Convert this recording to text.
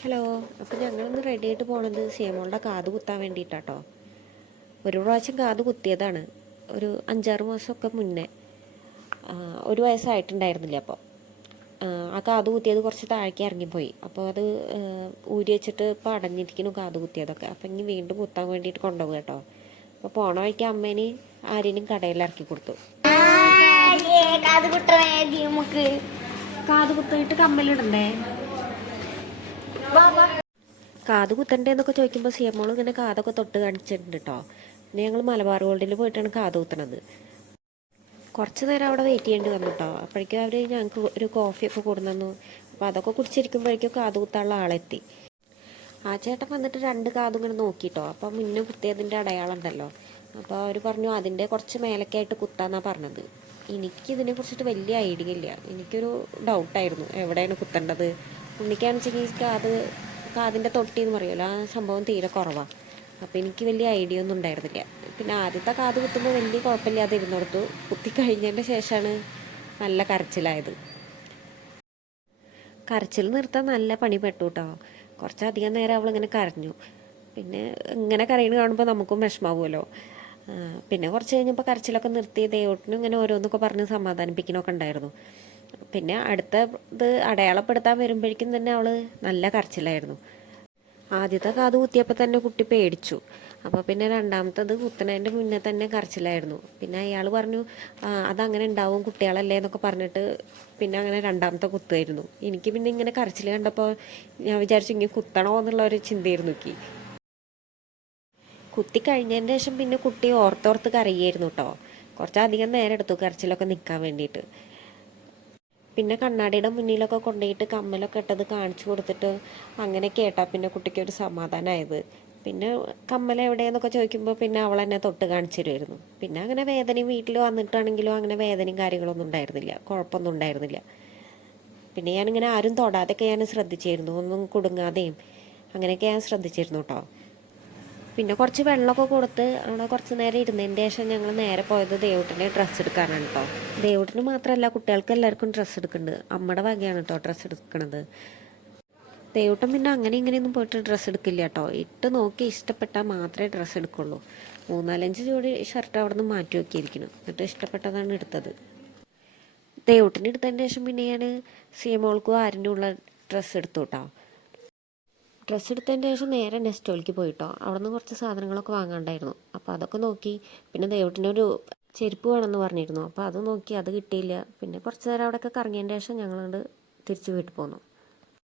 Hello. അപ്പോൾ ഞങ്ങളിന്ന് ready ആയിട്ട് പോണത് സിയമോളുടെ കാത് കുത്താൻ വേണ്ടിയിട്ടാട്ടോ. ഒരു പ്രാവശ്യം കാത് കുത്തിയതാണ്, ഒരു 5-6 മാസമൊക്കെ മുന്നേ. 1 വയസ്സായിട്ടുണ്ടായിരുന്നില്ല അപ്പോൾ. ആ കാത് കുത്തിയത് കുറച്ച് താഴേക്ക് ഇറങ്ങിപ്പോയി. അപ്പോൾ അത് ഊരി വെച്ചിട്ട് ഇപ്പോൾ അടഞ്ഞിരിക്കുന്നു കാത് കുത്തിയതൊക്കെ. അപ്പം ഇനി വീണ്ടും കുത്താൻ വേണ്ടിയിട്ട് കൊണ്ടുപോകും കേട്ടോ. അപ്പോൾ പോണ വഴിക്ക് അമ്മേന് ആരെയും കടയിൽ ഇറക്കി കൊടുത്തു. കാത് കുത്തിയിട്ട് കമ്മലിടണ്ടേ? കാത് കുത്തണ്ടേന്നൊക്കെ ചോദിക്കുമ്പോൾ സിയമോൾ ഇങ്ങനെ കാതൊക്കെ തൊട്ട് കാണിച്ചിട്ടുണ്ട് കേട്ടോ. പിന്നെ ഞങ്ങൾ മലബാർ ഗോൾഡിൽ പോയിട്ടാണ് കാത് കുത്തണത്. കുറച്ച് നേരം അവിടെ വെയിറ്റ് ചെയ്യേണ്ടി വന്നു കേട്ടോ. അപ്പോഴേക്കും അവർ ഞങ്ങൾക്ക് ഒരു കോഫിയൊക്കെ കൊടുന്നു. അപ്പോൾ അതൊക്കെ കുടിച്ചിരിക്കുമ്പോഴേക്കും കാത് കുത്താനുള്ള ആളെത്തി. ആ ചേട്ടൻ വന്നിട്ട് 2 കാതും ഇങ്ങനെ നോക്കിട്ടോ. അപ്പോൾ മുന്നേ കുത്തിയതിൻ്റെ അടയാളം ഉണ്ടല്ലോ. അപ്പോൾ അവർ പറഞ്ഞു അതിൻ്റെ കുറച്ച് മേലക്കായിട്ട് കുത്താന്നാണ് പറഞ്ഞത്. എനിക്കിതിനെ കുറിച്ചിട്ട് വലിയ ഐഡിയ ഇല്ല. എനിക്കൊരു ഡൗട്ടായിരുന്നു എവിടെയാണ് കുത്തേണ്ടത്. ഉണ്ണിക്കാണെന്ന് വെച്ചെങ്കിൽ കാതിൻ്റെ തൊട്ടി എന്ന് പറയുമല്ലോ, ആ സംഭവം തീരെ കുറവാണ്. അപ്പോൾ എനിക്ക് വലിയ ഐഡിയ ഒന്നും ഉണ്ടായിരുന്നില്ല. പിന്നെ ആദ്യത്തെ കാത് കുത്തുമ്പോൾ വലിയ കുഴപ്പമില്ലാതെ ഇരുന്നെടുത്തു. കുത്തി കഴിഞ്ഞതിൻ്റെ ശേഷമാണ് നല്ല കരച്ചിലായത്. കരച്ചിൽ നിർത്താൻ നല്ല പണി പെട്ടു കേട്ടോ. കുറച്ചധികം നേരം അവളിങ്ങനെ കരഞ്ഞു. പിന്നെ ഇങ്ങനെ കരയുന്നത് കാണുമ്പോൾ നമുക്കും വിഷമാവുമല്ലോ. പിന്നെ കുറച്ച് കഴിഞ്ഞപ്പോൾ കരച്ചിലൊക്കെ നിർത്തി ദൈവത്തിനും ഇങ്ങനെ ഓരോന്നൊക്കെ പറഞ്ഞ് സമാധാനിപ്പിക്കണമൊക്കെ ഉണ്ടായിരുന്നു. പിന്നെ ഇത് അടയാളപ്പെടുത്താൻ വരുമ്പോഴേക്കും തന്നെ അവൾ നല്ല കരച്ചിലായിരുന്നു. ആദ്യത്തെ കാത് കുത്തിയപ്പോൾ തന്നെ കുട്ടി പേടിച്ചു. അപ്പോൾ പിന്നെ രണ്ടാമത്തത് കുത്തണതിൻ്റെ മുന്നേ തന്നെ കരച്ചിലായിരുന്നു. പിന്നെ അയാൾ പറഞ്ഞു അതങ്ങനെ ഉണ്ടാവും കുട്ടികളല്ലേ എന്നൊക്കെ പറഞ്ഞിട്ട് പിന്നെ അങ്ങനെ രണ്ടാമത്തെ കുത്തുമായിരുന്നു. എനിക്ക് പിന്നെ ഇങ്ങനെ കരച്ചിൽ കണ്ടപ്പോൾ ഞാൻ വിചാരിച്ചു ഇങ്ങനെ കുത്തണോ എന്നുള്ള ഒരു ചിന്തയായിരുന്നു എനിക്ക്. കുത്തി കഴിഞ്ഞതിന് ശേഷം പിന്നെ കുട്ടി ഓർത്തോർത്ത് കരയായിരുന്നു കേട്ടോ. കുറച്ചധികം നേരം എടുത്തു കരച്ചിലൊക്കെ നിൽക്കാൻ വേണ്ടിയിട്ട്. പിന്നെ കണ്ണാടിയുടെ മുന്നിലൊക്കെ കൊണ്ടുപോയിട്ട് കമ്മലൊക്കെ ഇട്ടത് കാണിച്ചു കൊടുത്തിട്ട് അങ്ങനെ കേട്ടാൽ പിന്നെ കുട്ടിക്ക് ഒരു സമാധാനമായത്. പിന്നെ കമ്മൽ എവിടെയെന്നൊക്കെ ചോദിക്കുമ്പോൾ പിന്നെ അവൾ എന്നെ തൊട്ട് കാണിച്ചു തരുമായിരുന്നു. പിന്നെ അങ്ങനെ വേദനയും വീട്ടിൽ വന്നിട്ടാണെങ്കിലും അങ്ങനെ വേദനയും കാര്യങ്ങളൊന്നും ഉണ്ടായിരുന്നില്ല, കുഴപ്പമൊന്നും ഉണ്ടായിരുന്നില്ല. പിന്നെ ഞാനിങ്ങനെ ആരും തൊടാതെയൊക്കെ ഞാൻ ശ്രദ്ധിച്ചിരുന്നു, ഒന്നും കുടുങ്ങാതെയും അങ്ങനെയൊക്കെ ഞാൻ ശ്രദ്ധിച്ചിരുന്നു കേട്ടോ. പിന്നെ കുറച്ച് വെള്ളമൊക്കെ കൊടുത്ത് അവിടെ കുറച്ച് നേരം ഇരുന്നതിൻ്റെ ശേഷം ഞങ്ങൾ നേരെ പോയത് ദേവൂട്ടിൻ്റെ ഡ്രസ്സ് എടുക്കാനാണ് കേട്ടോ. ദേവൂട്ടിന് മാത്രമല്ല കുട്ടികൾക്ക് എല്ലാവർക്കും ഡ്രസ്സ് എടുക്കുന്നുണ്ട്. അമ്മയുടെ വകയാണ് കേട്ടോ ഡ്രസ്സ് എടുക്കണത്. ദേവൂട്ടൻ പിന്നെ അങ്ങനെ ഇങ്ങനെയൊന്നും പോയിട്ട് ഡ്രസ്സ് എടുക്കില്ല കേട്ടോ. ഇട്ട് നോക്കി ഇഷ്ടപ്പെട്ടാൽ മാത്രമേ ഡ്രസ്സ് എടുക്കുള്ളൂ. 3-4 ജോഡി ഷർട്ട് അവിടെ നിന്ന് മാറ്റി വെക്കിയിരിക്കുന്നു. എന്നിട്ട് ഇഷ്ടപ്പെട്ടതാണ് എടുത്തത്. ദേവൂട്ടിന് എടുത്തതിന് ശേഷം പിന്നെ ഞാൻ സിയമോൾക്കും ആരിനും ഉള്ള ഡ്രസ്സ് എടുത്തു കേട്ടോ. ഡ്രസ്സ് എടുത്തതിന് ശേഷം നേരെ നെസ്റ്റോയിലേക്ക് പോയിട്ടോ. അവിടെ നിന്ന് കുറച്ച് സാധനങ്ങളൊക്കെ വാങ്ങാണ്ടായിരുന്നു. അപ്പോൾ അതൊക്കെ നോക്കി. പിന്നെ ദേവൂട്ടിനൊരു ചെരുപ്പ് വേണമെന്ന് പറഞ്ഞിരുന്നു. അപ്പോൾ അത് നോക്കി, അത് കിട്ടിയില്ല. പിന്നെ കുറച്ച് നേരം അവിടെയൊക്കെ കറങ്ങിയതിൻ്റെ ശേഷം ഞങ്ങളോട് തിരിച്ച് വീട്ടിൽ പോന്നു.